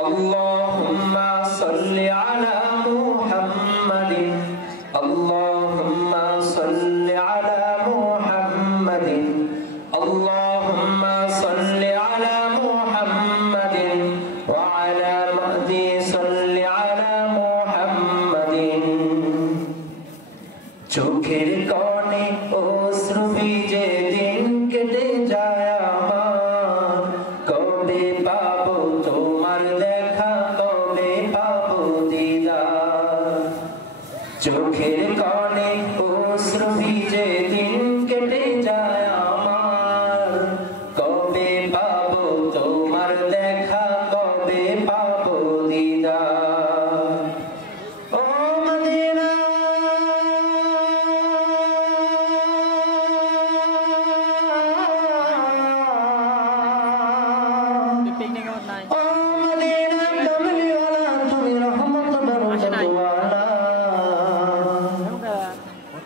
Allahumma salli ala Muhammadin Allahumma salli ala Muhammadin Allahumma salli ala Muhammadin wa ala mahdi salli ala Muhammadin চোখের কোণে অশ্রু ভিজে দিন কেটে যায় আমার কবে পাবো তোমার দেখা কবে পাবো দিদার চোখের কোণে অশ্রু ভিজে দিন কেটে যায় আমার কবে পাবো তোমার দেখা কবে পাবো দিদার ও মদিনা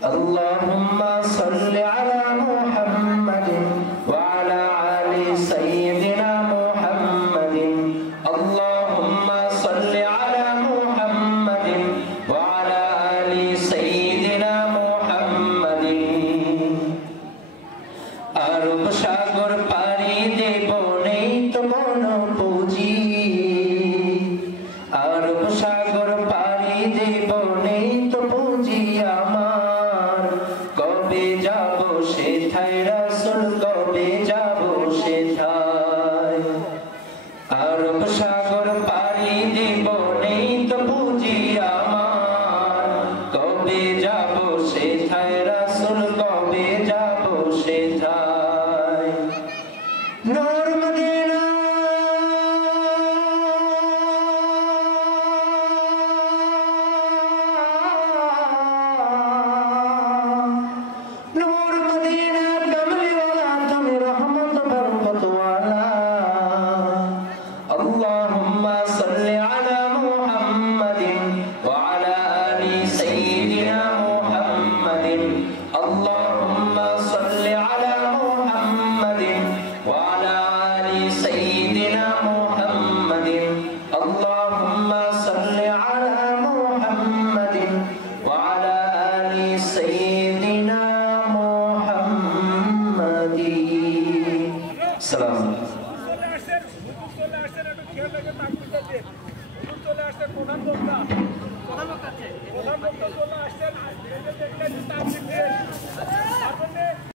اللهم صل على محمد وعلى آل سيدنا محمد اللهم صل على محمد وعلى آل سيدنا محمد আরব সাগর পাড়ি দেব নেই তো মন পুঁজি আরব সাগর পাড়ি দেব নেই তো পুঁজি আমার কবে যাব সেথায় রাসূল কবে যাব সেথায় আরব সাগর পাড়ি দেব নেই তো পুঁজি আমার কবে যাব সেথায় রাসূল কবে যাব সেথায় নূর মদিনা اللهم صل على محمد وعلى آل سيدنا محمد اللهم صل على محمد وعلى آل سيدنا محمد اللهم صل على محمد وعلى آل سيدنا محمد سلام প্রধান বক্তা চলে আসছেন